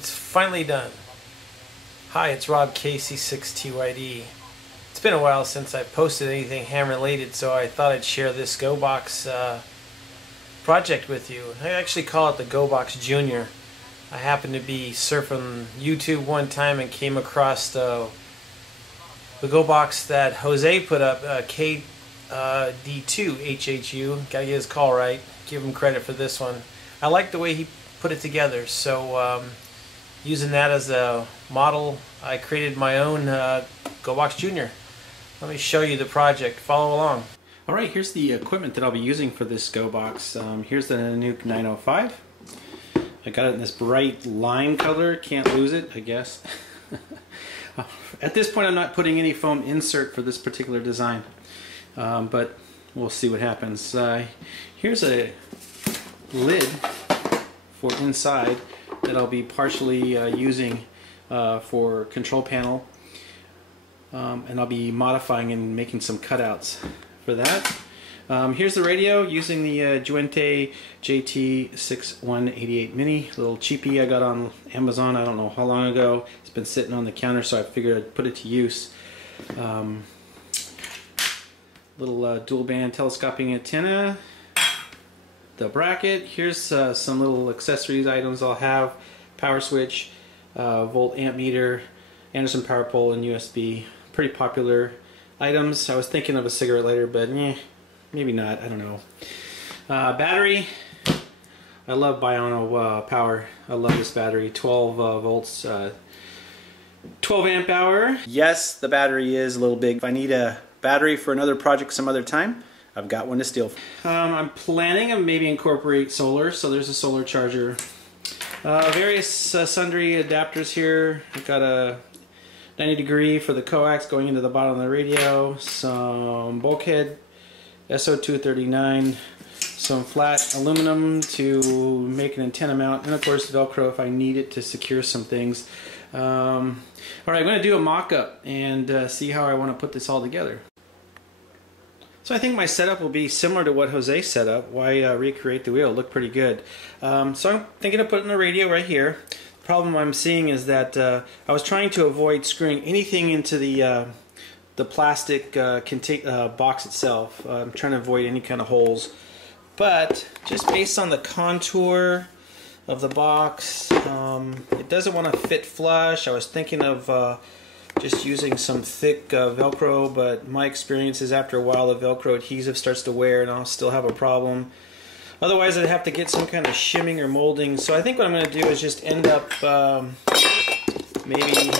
It's finally done. Hi, it's Rob KC6TYD. It's been a while since I posted anything ham related, so I thought I'd share this GoBox project with you. I actually call it the GoBox Jr. I happened to be surfing YouTube one time and came across the GoBox that Jose put up, KD2 HHU. Gotta get his call right. Give him credit for this one. I like the way he put it together, so using that as a model, I created my own GoBox Jr. Let me show you the project. Follow along. Alright, here's the equipment that I'll be using for this GoBox. Here's the Nuke 905. I got it in this bright lime color. Can't lose it, I guess. At this point I'm not putting any foam insert for this particular design, but we'll see what happens. Here's a lid for inside that I'll be partially using for control panel, and I'll be modifying and making some cutouts for that. Here's the radio using the Juente JT6188 Mini, a little cheapie I got on Amazon I don't know how long ago. It's been sitting on the counter, so I figured I'd put it to use. Little dual band telescoping antenna, the bracket. Here's some little accessories items I'll have: power switch, volt amp meter, Anderson power pole, and USB. Pretty popular items. I was thinking of a cigarette lighter, but maybe not. I don't know. Battery. I love Biono power. I love this battery. 12 volts, 12 amp hour. Yes, the battery is a little big. If I need a battery for another project some other time, I've got one to steal. I'm planning to maybe incorporate solar, so there's a solar charger. Various sundry adapters here. I've got a 90-degree for the coax going into the bottom of the radio, some bulkhead SO239, some flat aluminum to make an antenna mount, and of course Velcro if I need it to secure some things. Alright, I'm going to do a mock-up and see how I want to put this all together. So I think my setup will be similar to what Jose set up. Why recreate the wheel? It looked pretty good. So I'm thinking of putting the radio right here. The problem I'm seeing is that I was trying to avoid screwing anything into the plastic box itself. I'm trying to avoid any kind of holes. But just based on the contour of the box, it doesn't want to fit flush. I was thinking of just using some thick Velcro, but my experience is after a while the Velcro adhesive starts to wear and I'll still have a problem. Otherwise I'd have to get some kind of shimming or molding. So I think what I'm going to do is just end up maybe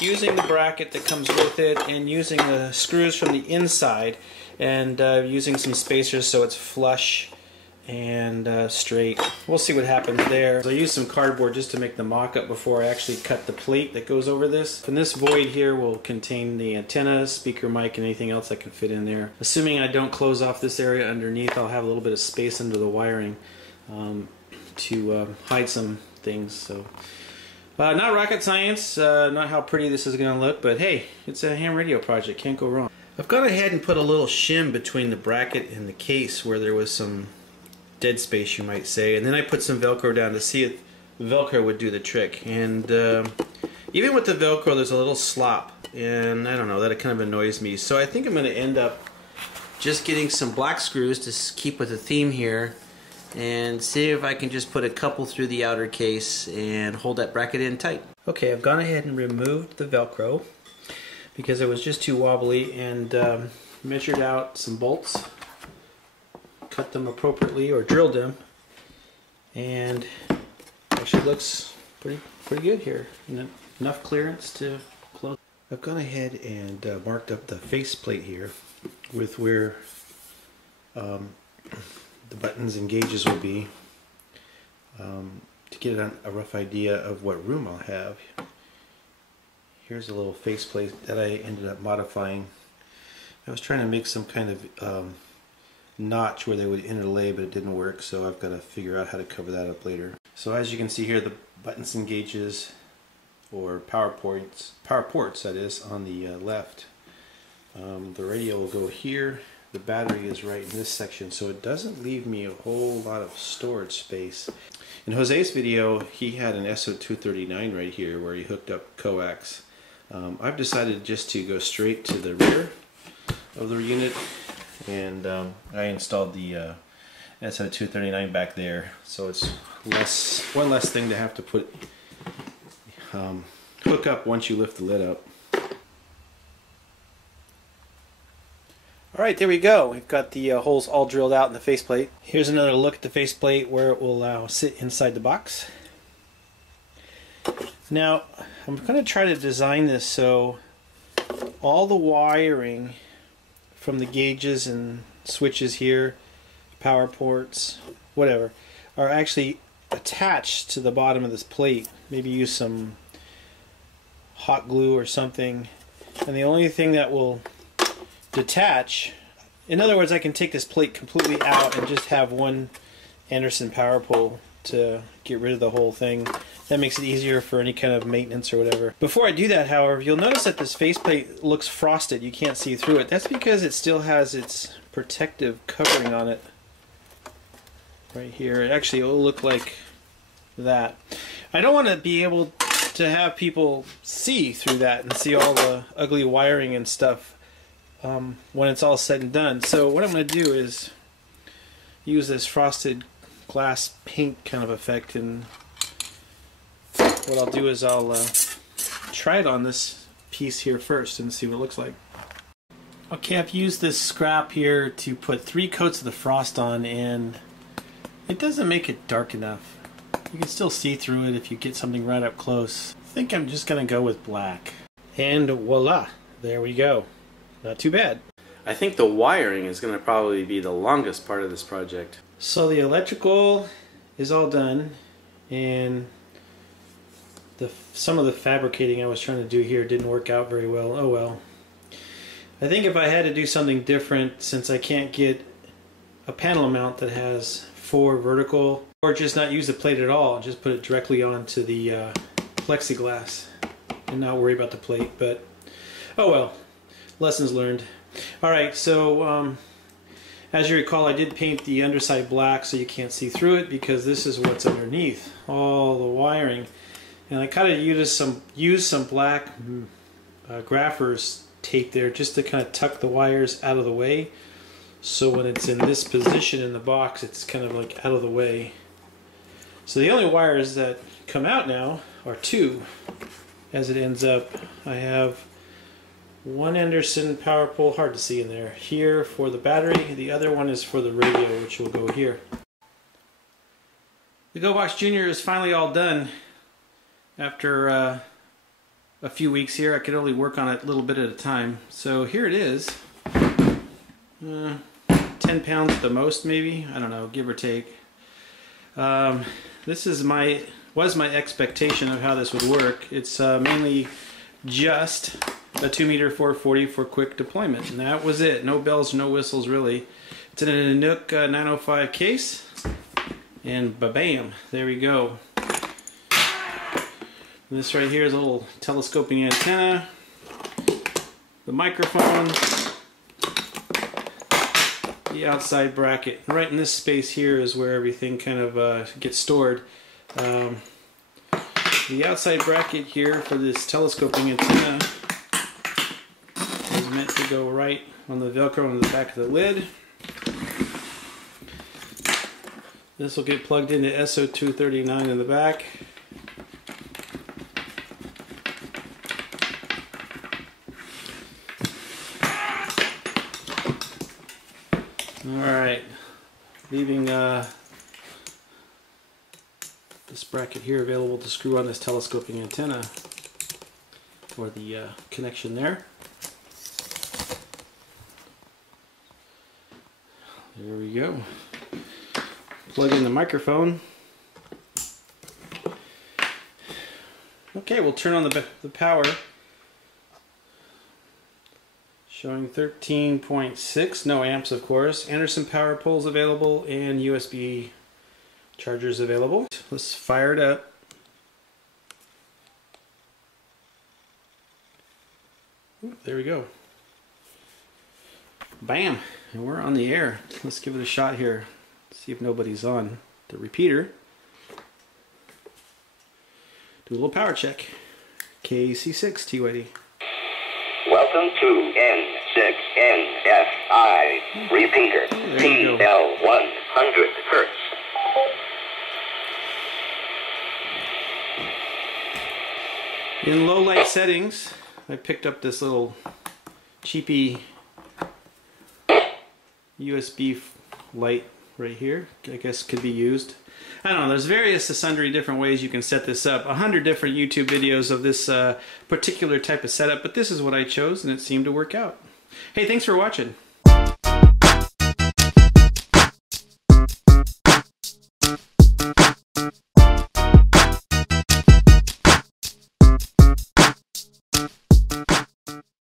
using the bracket that comes with it and using the screws from the inside and using some spacers so it's flush and straight. We'll see what happens there. So I used some cardboard just to make the mock-up before I actually cut the plate that goes over this. And this void here will contain the antenna, speaker, mic, and anything else that can fit in there. Assuming I don't close off this area underneath, I'll have a little bit of space under the wiring to hide some things. So not rocket science, not how pretty this is going to look, but hey, it's a ham radio project, can't go wrong. I've gone ahead and put a little shim between the bracket and the case where there was some dead space, you might say, and then I put some Velcro down to see if the Velcro would do the trick. And even with the Velcro there's a little slop, and I don't know, that kind of annoys me. So I think I'm going to end up just getting some black screws to keep with the theme here and see if I can just put a couple through the outer case and hold that bracket in tight. Okay, I've gone ahead and removed the Velcro because it was just too wobbly, and measured out some bolts, cut them appropriately or drilled them, and actually looks pretty good here. Enough clearance to close. I've gone ahead and marked up the faceplate here with where the buttons and gauges will be, to get a rough idea of what room I'll have. Here's a little faceplate that I ended up modifying. I was trying to make some kind of notch where they would interlay, but it didn't work, so I've got to figure out how to cover that up later. So as you can see here, the buttons and gauges, or power ports that is, on the left. The radio will go here, the battery is right in this section, so it doesn't leave me a whole lot of storage space. In Jose's video, he had an SO239 right here where he hooked up coax. I've decided just to go straight to the rear of the unit, and I installed the SO239 back there, so it's one less thing to have to put hook up once you lift the lid up. Alright, there we go. We've got the holes all drilled out in the faceplate. Here's another look at the faceplate where it will sit inside the box. Now, I'm going to try to design this so all the wiring from the gauges and switches here, power ports, whatever, are actually attached to the bottom of this plate. Maybe use some hot glue or something. And the only thing that will detach, in other words, I can take this plate completely out and just have one Anderson power pole to get rid of the whole thing. That makes it easier for any kind of maintenance or whatever. Before I do that, however, you'll notice that this faceplate looks frosted. You can't see through it. That's because it still has its protective covering on it right here. It actually will look like that. I don't want to be able to have people see through that and see all the ugly wiring and stuff when it's all said and done. So what I'm going to do is use this frosted glass paint kind of effect, and what I'll do is I'll try it on this piece here first and see what it looks like. Okay, I've used this scrap here to put 3 coats of the frost on, and it doesn't make it dark enough. You can still see through it if you get something right up close. I think I'm just going to go with black. And voila, there we go. Not too bad. I think the wiring is going to probably be the longest part of this project. So the electrical is all done, and some of the fabricating I was trying to do here didn't work out very well. Oh well. I think if I had to do something different, since I can't get a panel mount that has 4 vertical, or just not use the plate at all, just put it directly onto the plexiglass and not worry about the plate, but oh well. Lessons learned. Alright, so as you recall, I did paint the underside black so you can't see through it, because this is what's underneath, all the wiring. And I kind of used some black graphers tape there just to kind of tuck the wires out of the way, so when it's in this position in the box, it's kind of like out of the way. So the only wires that come out now are 2 as it ends up. I have one Anderson power pole, hard to see in there, here for the battery. The other one is for the radio, which will go here. The GoBox Jr is finally all done. After a few weeks here, I could only work on it a little bit at a time. So here it is. 10 pounds at the most, maybe. I don't know, give or take. This is was my expectation of how this would work. It's mainly just a 2-meter 440 for quick deployment, and that was it. No bells, no whistles, really. It's in a Nook 905 case, and ba-bam, there we go. This right here is a little telescoping antenna, the microphone, the outside bracket. Right in this space here is where everything kind of gets stored. The outside bracket here for this telescoping antenna is meant to go right on the Velcro on the back of the lid. This will get plugged into SO239 in the back. Alright, leaving this bracket here available to screw on this telescoping antenna for the connection there. There we go. Plug in the microphone. Okay, we'll turn on the power. Showing 13.6, no amps of course. Anderson power poles available and USB chargers available. Let's fire it up. Ooh, there we go. Bam! And we're on the air. Let's give it a shot here. See if nobody's on the repeater. Do a little power check. KC6 TYD. Welcome to N6NFI repeater TL 100 Hertz. In low light settings, I picked up this little cheapy USB light right here. I guess could be used. I don't know, there's various sundry different ways you can set this up. 100 different YouTube videos of this particular type of setup, but this is what I chose and it seemed to work out. Hey, thanks for watching.